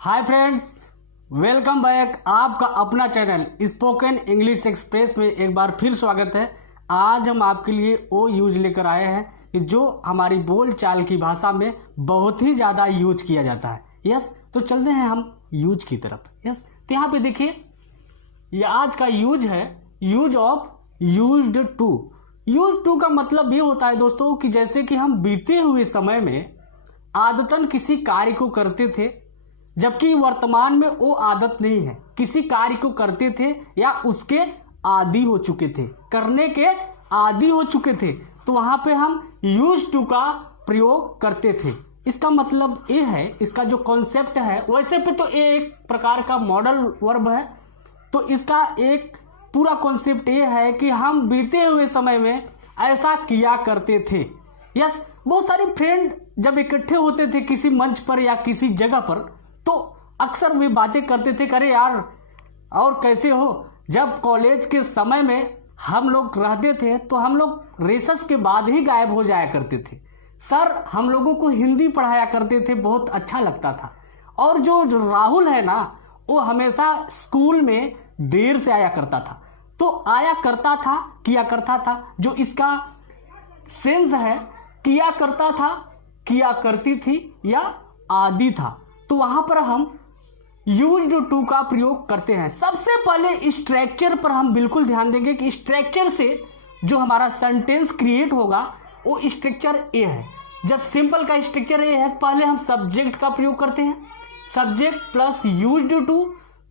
Hi friends, welcome back. आपका अपना channel spoken English express में एक बार फिर स्वागत है। आज हम आपके लिए वो यूज लेकर आए हैं कि जो हमारी बोल चाल की भाषा में बहुत ही ज़्यादा यूज किया जाता है। यस, तो चलते हैं हम यूज की तरफ। यस, तो यहाँ पे देखिए, ये आज का यूज है use of used to. Use to का मतलब ये होता है दोस्तों कि जैसे कि हम बीते हुए समय में आदतन किसी कार्य को करते थे, जबकि वर्तमान में वो आदत नहीं है, किसी कार्य को करते थे या उसके आदी हो चुके थे, करने के आदी हो चुके थे, तो वहां पे हम यूज टू का प्रयोग करते थे। इसका मतलब ये है, इसका जो कॉन्सेप्ट है, वैसे पे तो ये एक प्रकार का मॉडल वर्ब है, तो इसका एक पूरा कॉन्सेप्ट ये है कि हम बीते हुए समय में ऐसा किया करते थे। यस, बहुत सारे फ्रेंड जब इकट्ठे होते थे किसी मंच पर या किसी जगह पर, तो अक्सर वे बातें करते थे, अरे यार और कैसे हो। जब कॉलेज के समय में हम लोग रहते थे तो हम लोग रेसेस के बाद ही गायब हो जाया करते थे। सर हम लोगों को हिंदी पढ़ाया करते थे, बहुत अच्छा लगता था। और जो राहुल है ना, वो हमेशा स्कूल में देर से आया करता था। तो आया करता था, किया करता था, जो इसका सेंस है किया करता था, किया करती थी या आदि था, तो वहां पर हम यूज्ड टू का प्रयोग करते हैं। सबसे पहले स्ट्रक्चर पर हम बिल्कुल ध्यान देंगे कि स्ट्रक्चर से जो हमारा सेंटेंस क्रिएट होगा वो स्ट्रक्चर ए है। जब सिंपल का स्ट्रक्चर ए है, पहले हम सब्जेक्ट का प्रयोग करते हैं। Subject plus used to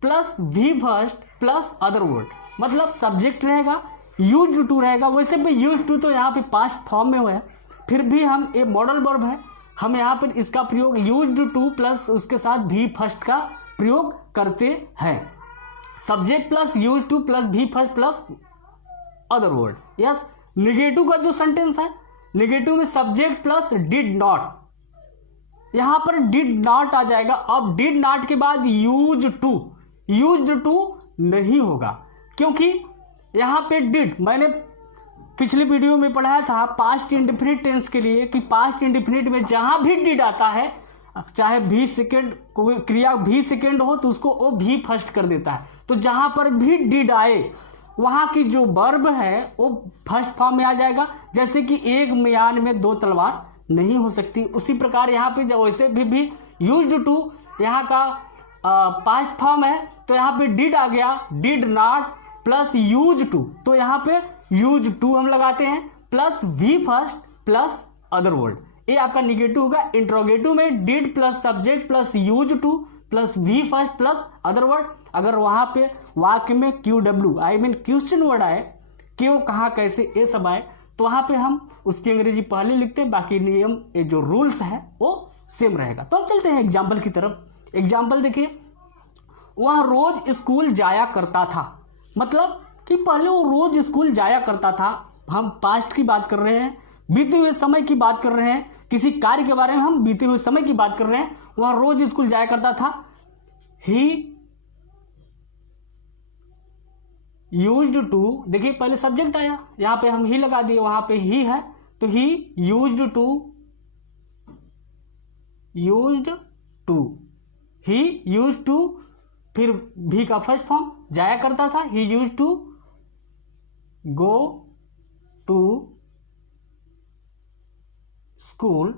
plus V first plus other word, मतलब सब्जेक्ट रहेगा, यूज्ड टू रहेगा। वैसे भी यूज्ड टू तो यहाँ पे पास्ट फॉर्म में हुआ है, फिर भी हम एक मॉडल वर्ब है, हम यहाँ पर इसका प्रयोग यूज्ड टू प्लस उसके साथ भी फर्स्ट का प्रयोग करते हैं। Subject plus used to plus V first plus other word. Yes, negative का जो सेंटेंस है, निगेटिव में सब्जेक्ट प्लस डिड नॉट, यहां पर डिड नॉट आ जाएगा। अब डिड नॉट के बाद यूज्ड टू नहीं होगा, क्योंकि यहां पे डिड, मैंने पिछले वीडियो में पढ़ाया था पास्ट इंडेफिनिट टेंस के लिए कि पास्ट इंडेफिनिट में जहां भी डिड आता है, चाहे भी सेकेंड कोई क्रिया भी सेकेंड हो तो उसको वो भी फर्स्ट कर देता है। तो जहां पर भी डिड आए वहां की जो वर्ब है वो फर्स्ट फॉर्म में आ जाएगा। जैसे कि एक म्यान में दो तलवार नहीं हो सकती, उसी प्रकार यहाँ पे वैसे भी यूज्ड टू यहाँ का पास्ट फॉर्म है, तो यहाँ पे डिड आ गया, did not plus use to, तो यहाँ पे यूज टू हम लगाते हैं plus V first plus other word. ये आपका निगेटिव होगा। इंट्रोगेटिव में did plus subject plus use to plus V first plus other word. अगर वहां पे वाक्य में Q W I mean question word आए, क्यों कहाँ कैसे ये सब आए, तो वहां पे हम उसकी अंग्रेजी पहले लिखते हैं, बाकी नियम जो रूल्स है वो सेम रहेगा। तो अब चलते हैं एग्जाम्पल की तरफ। एग्जाम्पल देखिए, वह रोज स्कूल जाया करता था, मतलब कि पहले वो रोज स्कूल जाया करता था। हम पास्ट की बात कर रहे हैं, बीते हुए समय की बात कर रहे हैं, किसी कार्य के बारे में हम बीते हुए समय की बात कर रहे हैं। वह रोज स्कूल जाया करता था। ही यूज्ड टू, देखिए पहले सब्जेक्ट आया, यहां पे हम ही लगा दिए, वहां पे ही है, तो ही यूज्ड टू, फिर भी का फर्स्ट फॉर्म जाया करता था, he used to go to school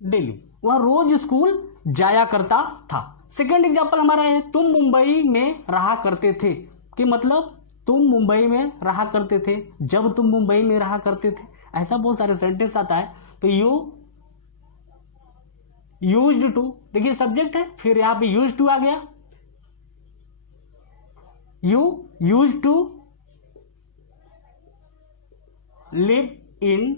daily, वह रोज स्कूल जाया करता था। सेकेंड एग्जाम्पल हमारा है, तुम मुंबई में रहा करते थे, कि मतलब तुम मुंबई में रहा करते थे, जब तुम मुंबई में रहा करते थे, ऐसा बहुत सारे सेंटेंस आता है। तो यू यूज्ड टू, देखिए सब्जेक्ट है, फिर यहां पे यूज्ड टू आ गया, you used to live in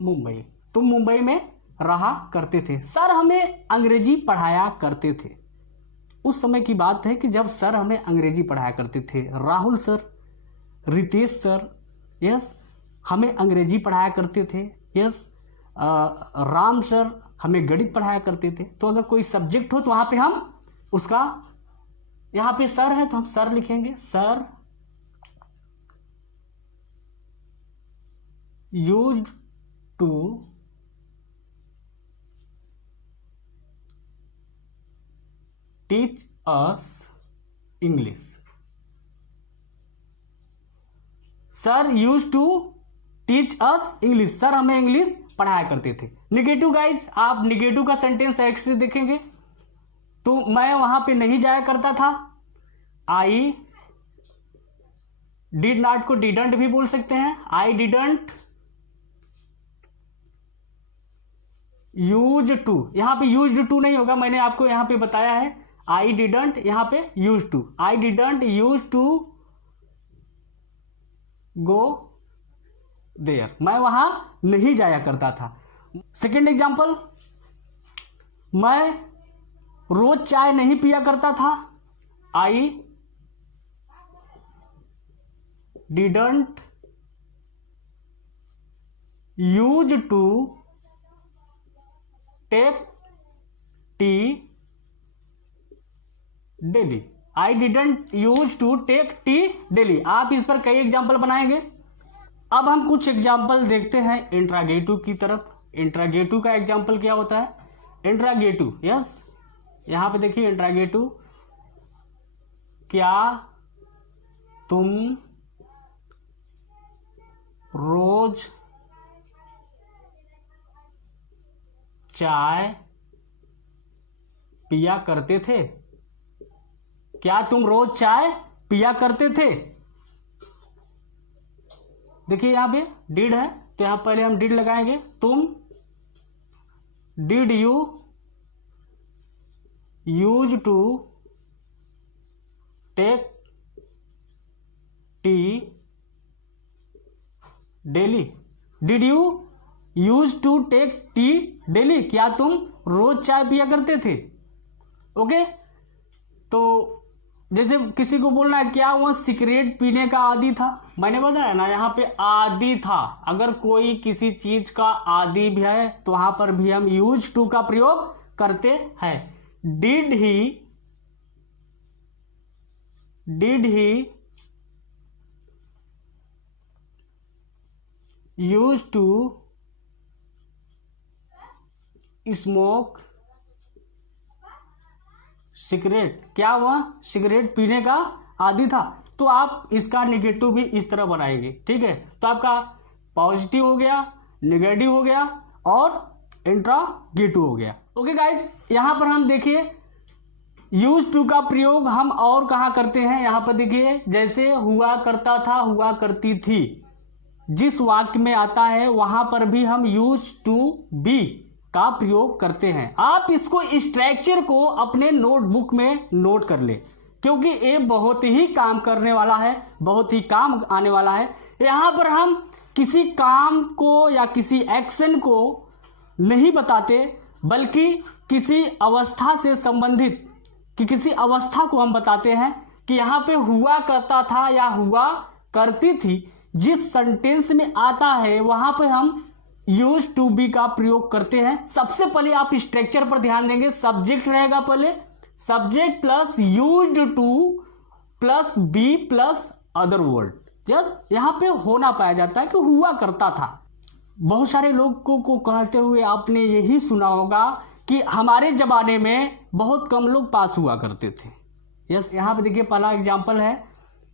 Mumbai, तुम मुंबई में रहा करते थे। सर हमें अंग्रेजी पढ़ाया करते थे, उस समय की बात है कि जब सर हमें अंग्रेजी पढ़ाया करते थे। Rahul sir, Ritesh sir, yes हमें अंग्रेजी पढ़ाया करते थे। यस, राम सर हमें गणित पढ़ाया करते थे। तो अगर कोई सब्जेक्ट हो तो वहां पे हम उसका, यहां पे सर है तो हम सर लिखेंगे, sir used to teach us English. Sir use to teach us English, sir हमें इंग्लिश पढ़ाया करते थे। निगेटिव गाइज, आप निगेटिव का सेंटेंस एक्स से देखेंगे तो मैं वहां पे नहीं जाया करता था, आई डिड नॉट को डिडंट भी बोल सकते हैं। आई डिडंट यूज टू, यहां पे यूज टू नहीं होगा, मैंने आपको यहां पे बताया है। आई डिडंट यहां पे use to, I didn't use to go there, मैं वहां नहीं जाया करता था। सेकेंड एग्जाम्पल, मैं रोज चाय नहीं पिया करता था। I didn't use to take tea daily, I didn't use to take tea daily. आप इस पर कई एग्जाम्पल बनाएंगे। अब हम कुछ एग्जाम्पल देखते हैं इंट्रागेटिव की तरफ। इंट्रागेटिव का एग्जाम्पल क्या होता है? इंट्रागेटिव, यस, यहां पे देखिए इंट्रागेटिव, क्या तुम रोज चाय पिया करते थे? क्या तुम रोज चाय पिया करते थे? देखिए यहां पे डिड है तो यहां पहले हम डिड लगाएंगे। तुम did you use to take tea daily? Did you use to take tea daily? क्या तुम रोज चाय पिया करते थे? ओके, तो जैसे किसी को बोलना है क्या वह सिगरेट पीने का आदी था, मैंने बताया ना यहाँ पे आदी था। अगर कोई किसी चीज का आदी भी है तो वहां पर भी हम यूज टू का प्रयोग करते हैं। Did he use to smoke cigarette? क्या वह सिगरेट पीने का आदी था? तो आप इसका निगेटिव भी इस तरह बनाएंगे, ठीक है। तो आपका पॉजिटिव हो गया, निगेटिव हो गया और इंट्रागेटिव हो गया। ओके गाइज, यहां पर हम देखिए यूज टू का प्रयोग हम और कहां करते हैं। यहां पर देखिए जैसे हुआ करता था, हुआ करती थी, जिस वाक्य में आता है वहां पर भी हम यूज टू बी का प्रयोग करते हैं। आप इसको स्ट्रक्चर को अपने नोटबुक में नोट कर ले, क्योंकि ये बहुत ही काम करने वाला है, बहुत ही काम आने वाला है। यहां पर हम किसी काम को या किसी एक्शन को नहीं बताते, बल्कि किसी अवस्था से संबंधित कि किसी अवस्था को हम बताते हैं कि यहां पे हुआ करता था या हुआ करती थी। जिस सेंटेंस में आता है वहां पे हम यूज टू बी का प्रयोग करते हैं। सबसे पहले आप स्ट्रक्चर पर ध्यान देंगे, सब्जेक्ट रहेगा पहले, subject plus used to plus be plus other word. Yes, यहां पे होना पाया जाता है कि हुआ करता था। बहुत सारे लोगों को कहते हुए आपने यही सुना होगा कि हमारे जमाने में बहुत कम लोग पास हुआ करते थे। यस, यहां पे देखिए पहला एग्जांपल है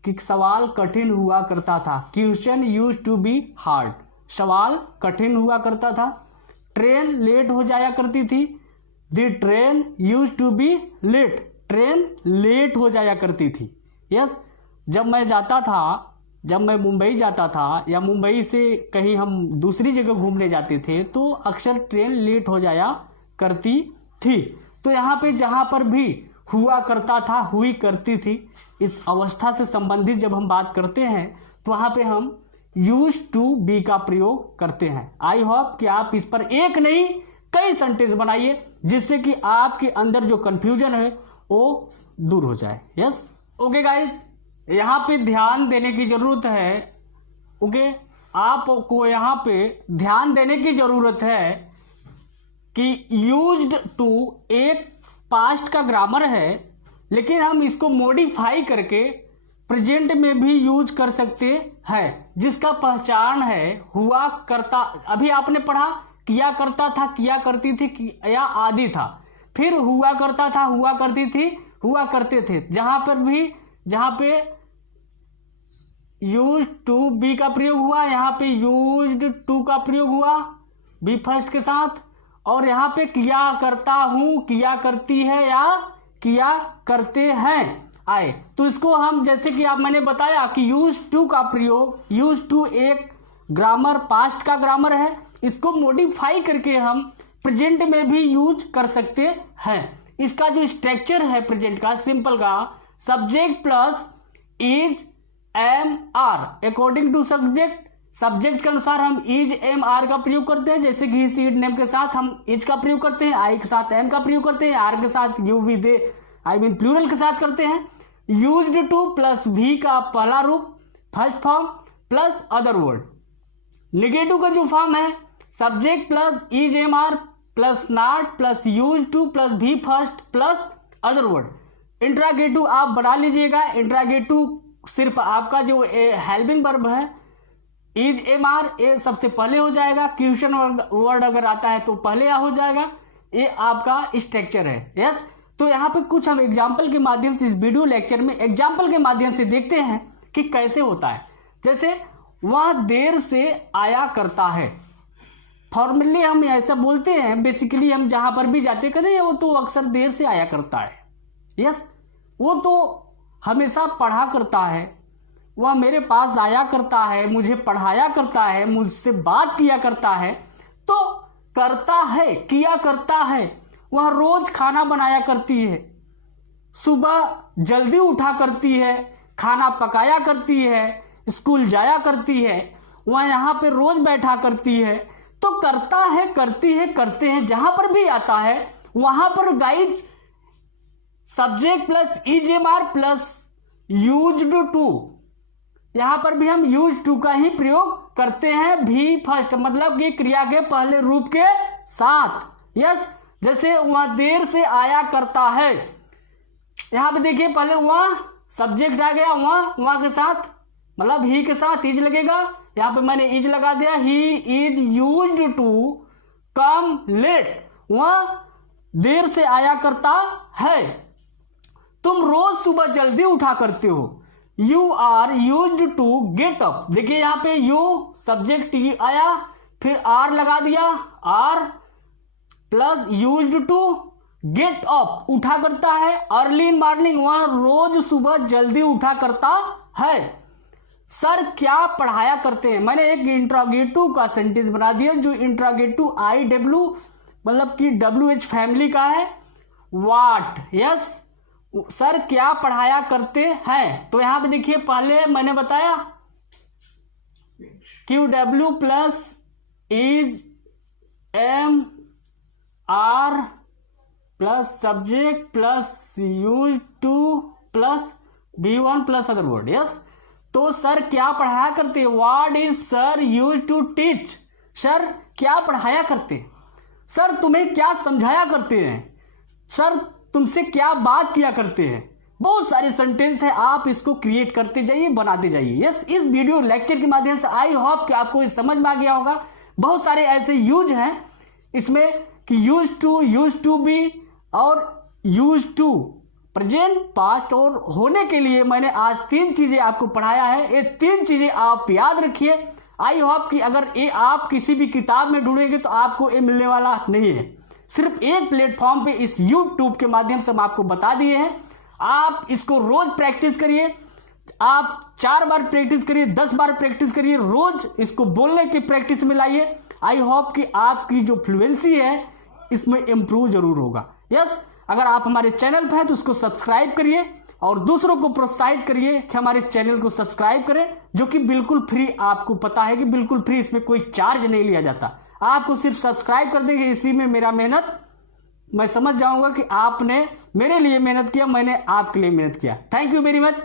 कि सवाल कठिन हुआ करता था। Question use to be hard, सवाल कठिन हुआ करता था। ट्रेन लेट हो जाया करती थी। The train use to be late, train late हो जाया करती थी। यस, जब मैं मुंबई जाता था या मुंबई से कहीं हम दूसरी जगह घूमने जाते थे तो अक्सर ट्रेन लेट हो जाया करती थी। तो यहाँ पे जहाँ पर भी हुआ करता था, हुई करती थी, इस अवस्था से संबंधित जब हम बात करते हैं तो वहाँ पे हम यूज टू बी का प्रयोग करते हैं। आई होप कि आप इस पर एक नहीं कई सेंटेंस बनाइए, जिससे कि आपके अंदर जो कंफ्यूजन है वो दूर हो जाए। यस, ओके गाइज, यहाँ पे ध्यान देने की जरूरत है। ओके, आपको यहाँ पे ध्यान देने की जरूरत है कि यूज्ड टू एक पास्ट का ग्रामर है, लेकिन हम इसको मॉडिफाई करके प्रेजेंट में भी यूज कर सकते हैं, जिसका पहचान है हुआ करता। अभी आपने पढ़ा किया करता था, किया करती थी या आदि था, फिर हुआ करता था, हुआ करती थी, हुआ करते थे। जहां पे यूज टू बी का प्रयोग हुआ, यहाँ पे यूज्ड टू का प्रयोग हुआ बी फर्स्ट के साथ, और यहाँ पे किया करता हूं, किया करती है या किया करते हैं आए। तो इसको हम, जैसे कि मैंने बताया कि यूज टू का प्रयोग, यूज टू एक ग्रामर पास्ट का ग्रामर है, इसको मॉडिफाई करके हम प्रेजेंट में भी यूज कर सकते हैं। इसका जो स्ट्रक्चर है प्रेजेंट का, सिंपल का, subject plus is am are, according to subject, subject के अनुसार हम इज एम आर का प्रयोग करते हैं। जैसे कि सीड नेम के साथ हम इज का प्रयोग करते हैं, आई के साथ एम का प्रयोग करते हैं, आर के साथ यू वी दे प्लूरल के साथ करते हैं। यूज्ड टू प्लस भी का पहला रूप first form plus other word. Negative का जो फॉर्म है subject plus is am are plus not plus use to plus V first plus other word. Interrogative आप बना लीजिएगा। इंट्रागेटिव सिर्फ आपका जो हेल्पिंग वर्ब है इज एम आर, ये सबसे पहले हो जाएगा। क्वेश्चन वर्ड अगर आता है तो पहले हो जाएगा। ये आपका स्ट्रक्चर है। यस, तो यहाँ पे कुछ हम एग्जाम्पल के माध्यम से, इस वीडियो लेक्चर में एग्जाम्पल के माध्यम से देखते हैं कि कैसे होता है। जैसे वह देर से आया करता है, फॉर्मली हम ऐसा बोलते हैं। बेसिकली हम जहां पर भी जाते कहते हैं वो तो अक्सर देर से आया करता है। यस, वो तो हमेशा पढ़ा करता है, वह मेरे पास आया करता है, मुझे पढ़ाया करता है, मुझसे बात किया करता है। तो करता है, किया करता है। वह रोज खाना बनाया करती है, सुबह जल्दी उठा करती है, खाना पकाया करती है, स्कूल जाया करती है, वह यहाँ पे रोज बैठा करती है। तो करता है, करती है, करते हैं, जहां पर भी आता है वहां पर guys subject plus is am are plus used to, यहां पर भी हम यूज टू का ही प्रयोग करते हैं भी फर्स्ट, मतलब कि क्रिया के पहले रूप के साथ। यस, जैसे वह देर से आया करता है, यहां पे देखिए पहले वह सब्जेक्ट आ गया, वह के साथ मतलब ही के साथ इज लगेगा। यहां पे मैंने इज लगा दिया। He is used to come late, वह देर से आया करता है। तुम रोज सुबह जल्दी उठा करते हो। You are used to get up, देखिए यहां पे यू सब्जेक्ट आया, फिर आर लगा दिया, are plus used to get up, उठा करता है। अर्ली इन मॉर्निंग, वह रोज सुबह जल्दी उठा करता है। सर क्या पढ़ाया करते हैं, मैंने एक इंट्रोगेटिव का सेंटेंस बना दिया, जो इंट्रोगेटिव आई डब्ल्यू मतलब कि WH फैमिली का है। वाट, यस, सर क्या पढ़ाया करते हैं। तो यहां पे देखिए पहले मैंने बताया QW plus is am are plus subject plus use to plus B1 plus other word. Yes, तो सर क्या पढ़ाया करते, what is sir use to teach, sir क्या पढ़ाया करते, सर तुम्हें क्या समझाया करते हैं, सर तुमसे क्या बात किया करते हैं। बहुत सारे सेंटेंस है, आप इसको क्रिएट करते जाइए, बनाते जाइए। यस, इस वीडियो लेक्चर के माध्यम से आई होप कि आपको इस समझ में आ गया होगा। बहुत सारे ऐसे यूज हैं इसमें कि यूज टू बी और यूज टू प्रेजेंट पास्ट और होने के लिए मैंने आज 3 चीजें आपको पढ़ाया है। ये 3 चीजें आप याद रखिए। आई होप कि अगर ये आप किसी भी किताब में ढूंढेंगे तो आपको ये मिलने वाला नहीं है। सिर्फ एक प्लेटफॉर्म पे इस यूट्यूब के माध्यम से हम आपको बता दिए हैं। आप इसको रोज प्रैक्टिस करिए, आप 4 बार प्रैक्टिस करिए, 10 बार प्रैक्टिस करिए, रोज इसको बोलने की प्रैक्टिस में लाइए। आई होप कि आपकी जो फ्लुएंसी है इसमें इंप्रूव जरूर होगा। यस, अगर आप हमारे चैनल पर हैं तो उसको सब्सक्राइब करिए और दूसरों को प्रोत्साहित करिए कि हमारे चैनल को सब्सक्राइब करें, जो कि बिल्कुल फ्री, आपको पता है कि बिल्कुल फ्री, इसमें कोई चार्ज नहीं लिया जाता। आपको सिर्फ सब्सक्राइब कर देंगे, इसी में मेरा मेहनत, मैं समझ जाऊंगा कि आपने मेरे लिए मेहनत किया, मैंने आपके लिए मेहनत किया। Thank you very much.